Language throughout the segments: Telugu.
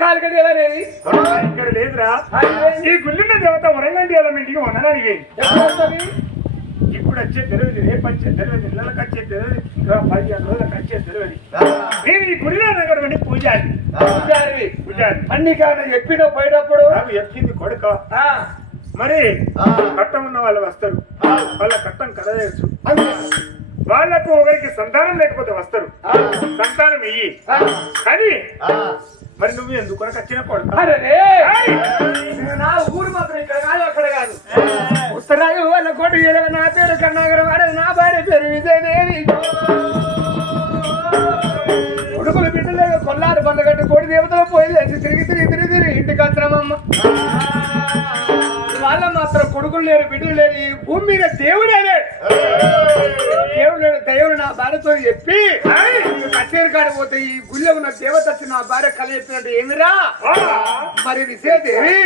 కాలిక ఇక్కడ లేదురా. ఈ గుళ్ళిన దేవత వరంగండి ఎలమెంట్కి వందనానికి ఎప్పుడు వస్తుంది ఇప్పుడు వచ్చే తెలియదు రేపు వచ్చే తెలియదు నెలలకు వచ్చే తెలియదు ఇంకా పదిహేను రోజులకు వచ్చే తెలియదు. నేను ఈ గుడిలో ఉన్నటువంటి పూజారి. పూజారివి. పూజారి. అన్ని కానీ చెప్పిన పోయేటప్పుడు నాకు చెప్పింది కొడుక. మరి కట్టం ఉన్న వాళ్ళు వస్తారు. వాళ్ళ కట్టం కలదేయచ్చు. వాళ్ళకు ఒకరికి సంతానం లేకపోతే వస్తారు. సంతానం ఇయ్యి. కానీ మరి నువ్వు ఎందుకు కొరకు వచ్చిన నా ఊరు మాత్రం ఇక్కడ కాదు అక్కడ కాదు. ఉత్తరాది వాళ్ళ కోటి నా పేరు కన్నాగరం నా భార్య పేరు విజయదేవి. కొడుకులు బిడ్డలేదు కొల్లారు బందగట్టు కోడి దేవతలు పోయి లేచి తిరిగి తిరిగి తిరిగి తిరిగి ఇంటికి వచ్చినామమ్మ. వాళ్ళ మాత్రం కొడుకులు లేరు బిడ్డలు లేరు ఈ భూమి మీద దేవుడే లేడు. దేవుడు లేడు నా భార్యతో చెప్పి కచేరి కాడ పోతే ఈ గుళ్ళో ఉన్న దేవత వచ్చి నా భార్య కల చెప్పినట్టు ఏమిరా మరి విజయదేవి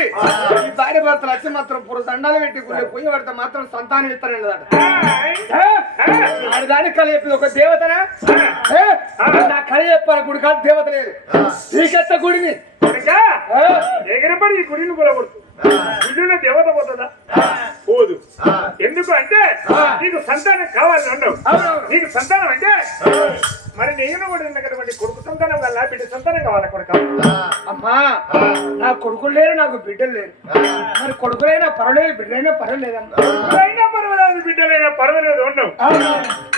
ఈ భార్య భర్తలు వచ్చి మాత్రం పురు దండాలు పెట్టి గుళ్ళో పోయి పడితే మాత్రం సంతానం ఇస్తానండి దానికి కల చెప్పింది ఒక దేవతనా? నా కల చెప్పాలి గుడి కాదు దేవత లేదు. నీకెత్త గుడిని? ఎగిరపడి ఈ గుడిని కూడగొడుతు గుడిలో దేవత పోతుందా? పోదు. ఎందుకు అంటే నీకు సంతానం కావాలి అన్నావు. అవునవును. నీకు సంతానం అంటే మరి నేను కూడా ఉన్నటువంటి కొడుకు సంతానం వల్ల బిడ్డ సంతానం కావాలి కొడుక? అమ్మా నా కొడుకులు లేరు నాకు బిడ్డలు లేరు. మరి కొడుకులైనా పర్వాలేదు బిడ్డలైనా పర్వాలేదమ్మా అయినా పర్వాలేదు బిడ్డలైనా పర్వాలేదు ఉండవు.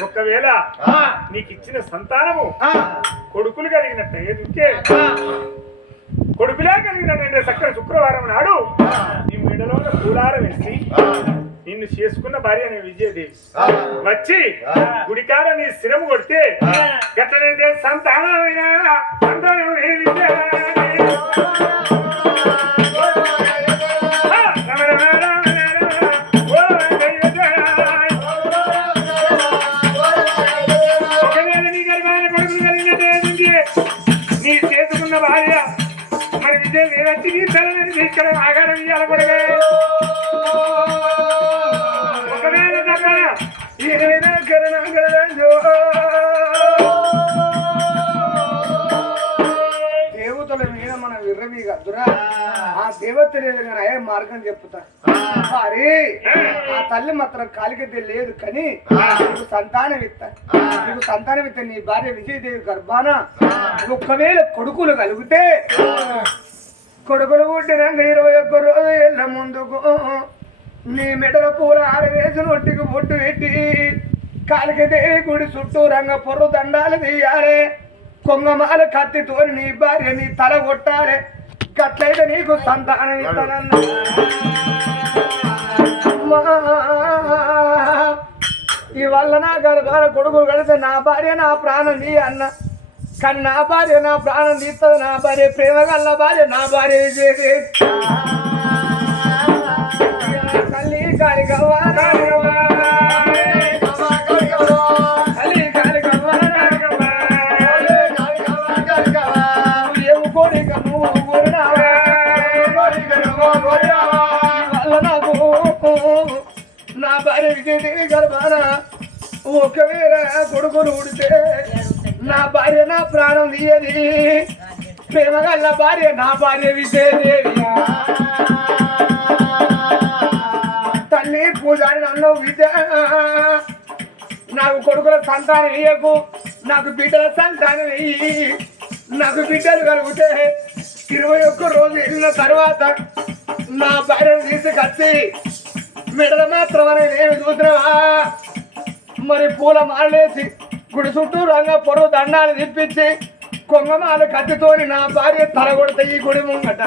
ఒకవేళ ఆ, నీకు ఇచ్చిన సంతానము ఆ, కొడుకులు కలిగినట్టు ఏదుంటే ఆ. కొడుకులే కలిగినటువంటి చక్కని శుక్రవారం నాడు నీ మెడలో పూలారం వేసి నిన్ను చేసుకున్న భార్య అనే విజయదేవి వచ్చి గుడికాడ నీ స్థిరము కొడితే గట్లనైతే సంతానమైన సంతానమే దేవతల మీద మనం విర్రవి కదురా ఆ దేవత లేదు కానీ అయ్యే మార్గం చెప్పుతా అరే ఆ తల్లి మాత్రం కాలికతే లేదు కానీ నీకు సంతానం ఇస్తా నీకు సంతానం ఇస్తా నీ భార్య విజయదేవి గర్భాన ఒకవేళ కొడుకులు కలిగితే కొడుకులు పుట్టినాక ఇరవై ఒక్క రోజు ఏళ్ళ ముందుకు. నీ మెడల పూల ఆరవేసి నొట్టికి బొట్టు పెట్టి కాలికి దేవి గుడి చుట్టూ రంగ పొర్రు దండాలు తీయాలి. కొంగమాల కత్తితో నీ భార్య నీ తల కొట్టాలి. గట్లయితే నీకు సంతానం ఇస్తానన్నా. అమ్మా, ఈ వల్ల నా గర్భాన కొడుకు కలిసి నా భార్య నా ప్రాణం నీ అన్న. కానీ నా భార్య నా ప్రాణం తీస్తుంది నా భార్య ప్రేమ గల్ల భార్య నా భార్య చేసి తల్లి కాలి కవ్వ కాలి నా భార్య విజయదేవి గర్భాన ఒకవేళ కొడుకులు ఉడితే నా ప్రాణం తీయది ప్రేమగల్ల భార్య నా భార్య విజయదేవి తల్లి పూజారి నన్ను విద్య నాకు కొడుకుల సంతానం ఇయ్యకు నాకు బిడ్డల సంతానం ఇయ్యి. నాకు బిడ్డలు కలిగితే ఇరవై ఒక్క రోజు వెళ్ళిన తర్వాత నా భార్యను తీసుకొచ్చి మెడల మాత్రం అనేది ఏమి చూసినావా మరి పూల మాలేసి గుడి చుట్టూ రంగ పొరుగు దండాలు తిప్పించి కొంగమాల కత్తితోని నా భార్య తలగొడత ఈ గుడి ముంగట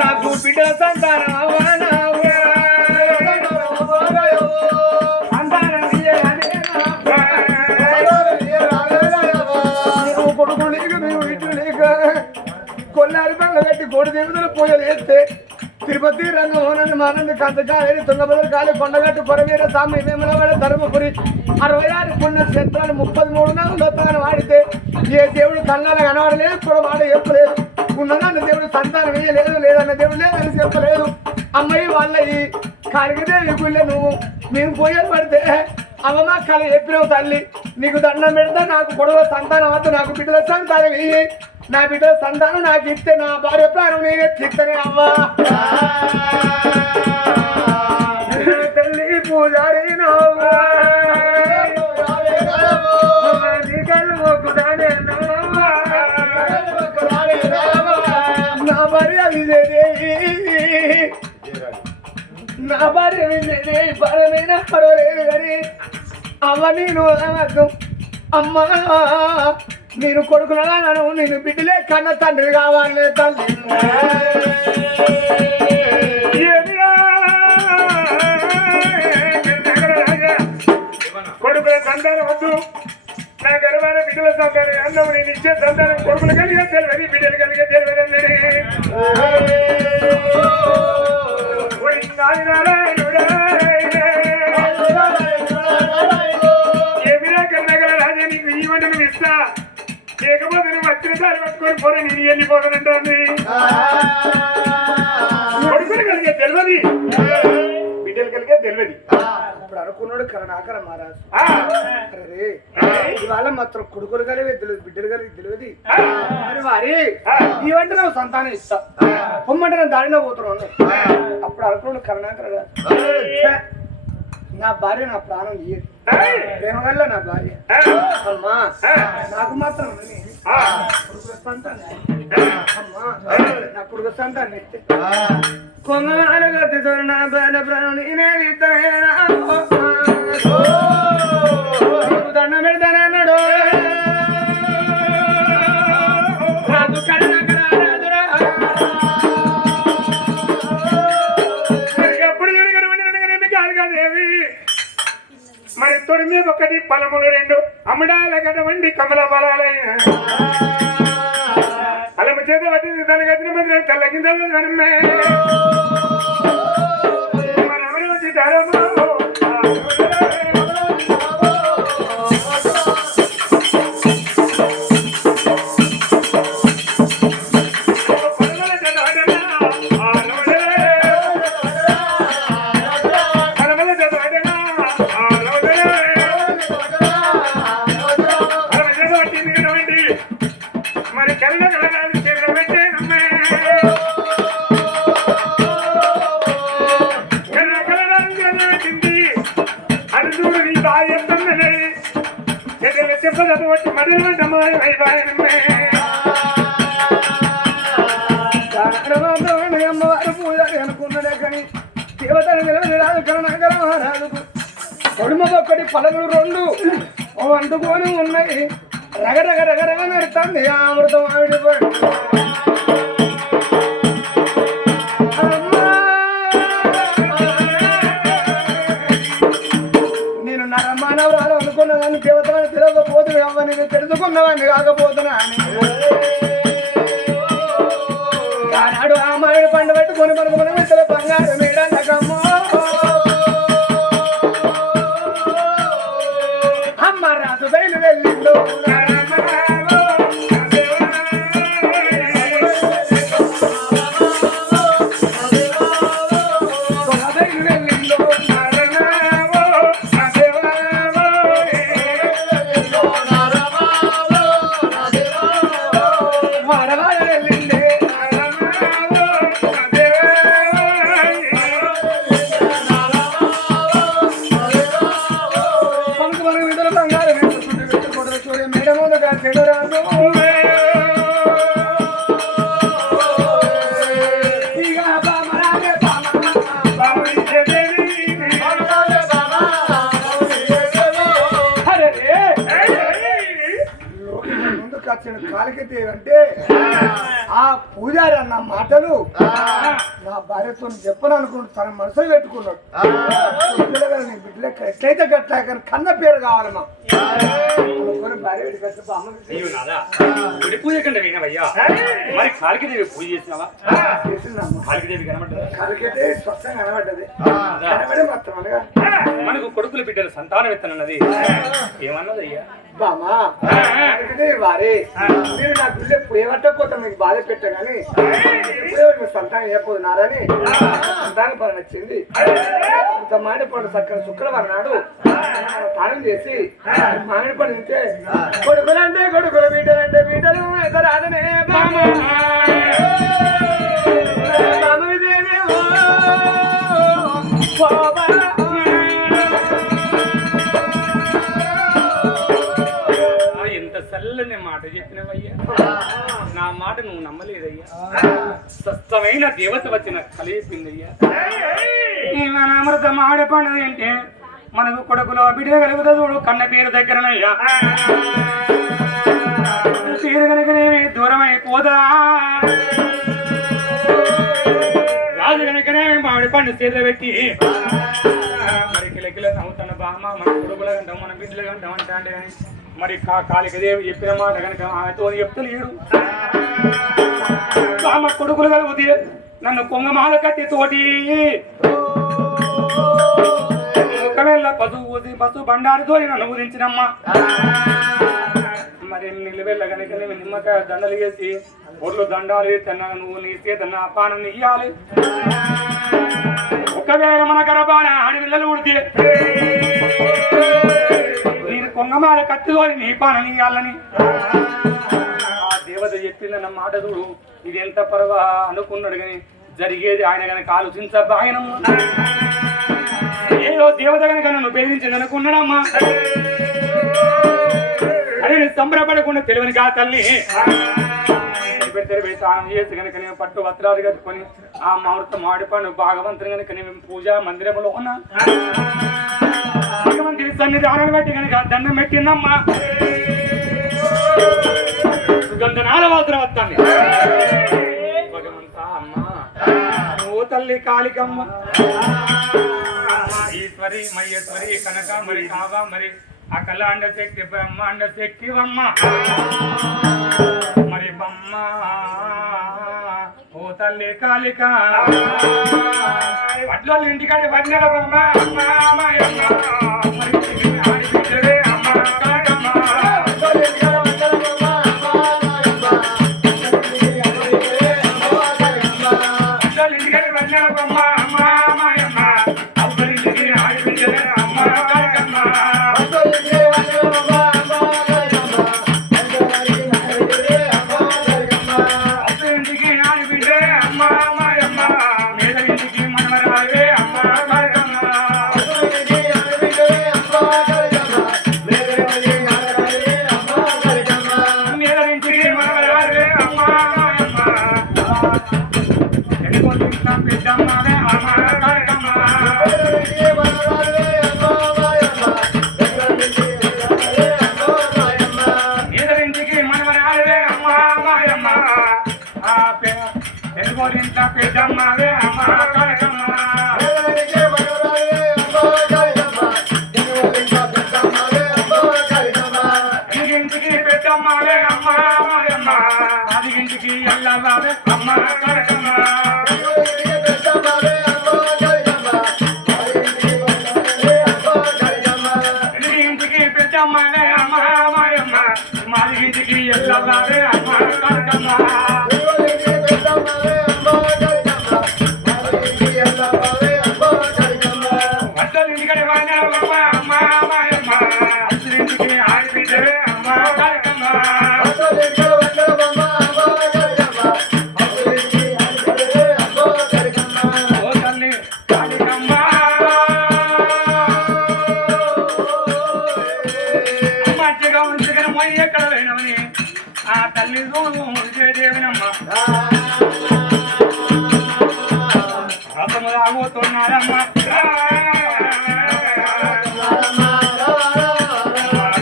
నాకు బిడ్డ సంతానం అవ్వనా? సంతానం ఇయ్యాలనే నా నువ్వు కొడుకు లేక నువ్వు ఇటు లేక కొల్లారి బంగ కట్టి కోడి దేవుదులు పూజలు వేస్తే తిరుపతి రంగమోహనని మానంది కంతకాలేని తుంగభద్ర కాలి కొండగట్టు కొరవీర స్వామి వేమలవాడ ధర్మపురి. అరవై ఆరు పుణ్య క్షేత్రాలు ముప్పై మూడు నగలు వాడితే ఏ దేవుడు కన్నాలు కనబడలేదు కూడా మాట చెప్పలేదు. ఉన్నదన్న దేవుడు సంతానం వేయలేదు లేదన్న దేవుడు లేదని చెప్పలేదు. అమ్మాయి వాళ్ళ ఈ కాలిగితే ఈ నువ్వు మేము పోయేది పడితే అమ్మమ్మ కళ చెప్పినావు తల్లి. నీకు దండం పెడతా నాకు గొడవ సంతానం వద్దు నాకు బిడ్డల సంతానం ఇయ్యి. నా బిడ్డల సంతానం నాకు ఇస్తే నా భార్య ప్రాణం నేనే తీస్తనే అవ్వా. భార్య పరమైన పర్వాలేదు కానీ అమ్మ నేను అనవద్దు అమ్మ నేను కొడుకునగా నన్ను నేను బిడ్డలే కన్న తండ్రి కావాలి తల్లి కొడుకుల సంతానం వద్దు నా గర్భాన బిడ్డల సంతానం అన్నం నేను ఇచ్చే సంతానం కొడుకులు కలిగే తెలియదు బిడ్డలు కలిగే తెలియదు లేకపోతే నువ్వు వచ్చిన సారి పట్టుకొని పోరే నేను వెళ్ళిపోతానంటాను కరణాకర మహారాజు. అరే ఇవాళ మాత్రం కొడుకులు తెలియదు బిడ్డలు కలిగి తెలియదు మరి వారి ఆ. ఈ వంట నువ్వు సంతానం ఇస్తా. పొమ్మంటే నేను దారిలో పోతున్నాను. అప్పుడు అనుకున్నాడు కరుణాకర నా భార్య నా ప్రాణం తీయదు ఏయ్, ప్రేమగల్ల నా భార్య. అమ్మా నాకు మాత్రం అమ్మా నా కొడుకు సంతానం ఇస్తే. కొంగమాల గతి నా బాల ప్రాణం నేనే? నీకు దండం పెడతానన్నాడు మరి ఎప్పుడు జరగడం అనగానే మరి తొడి ఒకటి పలములు రెండు అమ్మడాల గడవండి కమల బలాలైన అలము చేత పట్టింది తన గదిన మధ్య తెల్ల కింద కనమ్మే మన అమరావతి ధరము. దేవతలు నిలవని రాజు కరుణాకర మహారాజుకు కొడుమ ఒక్కటి రెండు ఓ అంటుకొని ఉన్నాయి రగ రగ రగ రగ నడుతుంది ఆ అమృతం ఆవిడ నేను నరమానవరాలు అనుకున్నదాన్ని దేవతలను తెలియకపోతే అవ్వ నేను తెలుసుకున్నవాడిని కాకపోతున్నా అని ఆనాడు ఆ మామిడి పండు పెట్టుకొని మనకు మనం ఇద్దరు బంగారు మీడమ్మో అమ్మ రాజు బయలు వెళ్ళిండు దొంగ వచ్చిన కాలికెత్తి అంటే ఆ పూజారి అన్న మాటలు నా భార్యతో చెప్పను అనుకుంటూ తన మనసులో పెట్టుకున్నాడు. బిడ్డలు బిడ్డలు ఎట్లయితే గట్లా కానీ కన్న పేరు కావాలి అయ్యో నాదా? గుడి పూజ కంటే వినవయ్యా మరి కాళికదేవి పూజ చేసినావా? కాళికదేవి కనబడ్డదా? స్వచ్ఛంగా కనబడ్డది? కనబడి అనగా. మనకు కొడుకులు బిడ్డలు సంతానం ఎత్తనన్నది. ఏమన్నదయ్యా? బామా కలిగితే వారే. మీరు నా గుళ్ళే పోయేవట్టపోతే మీకు బాధ పెట్టగాని ఎప్పుడో మీ సంతానం చేయకపోదు నారని సంతానం పని వచ్చింది ఇంత మామిడి పండు చక్కని శుక్రవారం నాడు స్నానం చేసి మామిడి పండు తింటే కొడుకులంటే కొడుకులు బిడ్డలంటే బిడ్డలు ఎదరాడనే బామ ఎంత చల్లని మాట చెప్పినవయ్యా. నా మాట నువ్వు నమ్మలేదయ్యా. స్వస్థమైన దేవత వచ్చిన కలిపిందయ్యా మన అమృతం ఆడపడినది అంటే మనకు కొడుకులో బిడ్డ కలుగుతా చూడు కన్న పేరు దగ్గరనయ్యా పేరు కనుకనేమి దూరమైపోదా రాజు కనుకనేమి మామిడి పండు చేతులు పెట్టి మరి కిలకిల నవ్వుతున్న బామ్మ మన కొడుకుల కంటాం మన బిడ్డలు కంటాం అంటే అంటే మరి కా కాళికదేవి చెప్పిన మాట కనుక ఆమెతో చెప్తలేడు బామ్మ కొడుకులు కలుగుతే నన్ను కొంగమాల కత్తి తోటి ఒకవేళ పశువు ఊది పశువు బండారుతో నన్ను ఊదించినమ్మా మరి నిలవెళ్ళ కనుక నేను నిమ్మకాయ దండలు వేసి ఒళ్ళు దండాలు వేస్తున్నా నువ్వు నీ చేత నా పానం ఇయ్యాలి ఒకవేళ మన గర్భాన ఆడపిల్లలు ఉడితే నేను కొంగమాల కత్తితోని నీ పానం ఇయ్యాలని ఆ దేవత చెప్పిందన్న మాట చూడు. ఇది ఎంత పర్వా అనుకున్నాడు కానీ జరిగేది ఆయన కనుక ఆలోచించబాయనమ్మా ఏదో దేవత కనుక నన్ను బెదిరించింది అనుకున్నాడమ్మా అరే నేను సంబరపడకుండా తెలివని కా తల్లి పెడితే స్నానం చేసి కనుక నేను పట్టు వస్త్రాలు కట్టుకొని ఆ మామిడితో మాడిపండు భాగవంతుని కనుక నేను పూజ మందిరంలో ఉన్నా. భగవంతుని సన్నిధానం పెట్టి కనుక దండం పెట్టిందమ్మా. సుగంధనాల వాసన వస్తాను భగవంతా అమ్మా. నువ్వు తల్లి కాళికమ్మ. ఈశ్వరి మహేశ్వరి కనక మరి కావా మరి ఆ అకలాండ శక్తి బ్రహ్మాండ శక్తి వమ్మ మరి బమ్మ ఓ తల్లి కాళిక. వడ్లో ఇంటికాడి వడ్నెల బొమ్మ. అమ్మ మాయమ్మ. మరి ఇంటికి ఆడిపిచ్చవే అమ్మ. మాదిగింటికి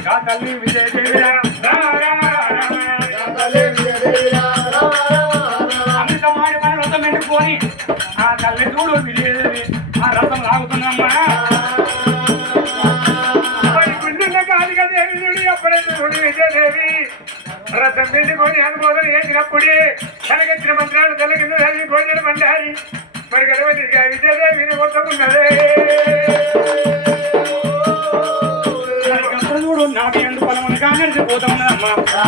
ఆ తల్లి విజయదేవి అమితమాడి పని రథం ఎండుకొని ఆ తల్లి చూడు విజయదేవి ఆ రథం లాగుతుందమ్మా. గుండెల దేవి చూడు విజయదేవి రసం పిండుకొని అనుమోదన చేసినప్పుడే తనకెచ్చిన మంత్రాలు తలకింద చదివి గోజలు పండారి మరి గడవదిగా విజయదేవిని కొట్టుకున్నదే చూడు నాటి ఎందుకు పొలం కానీ పోతా ఉన్నదమ్మా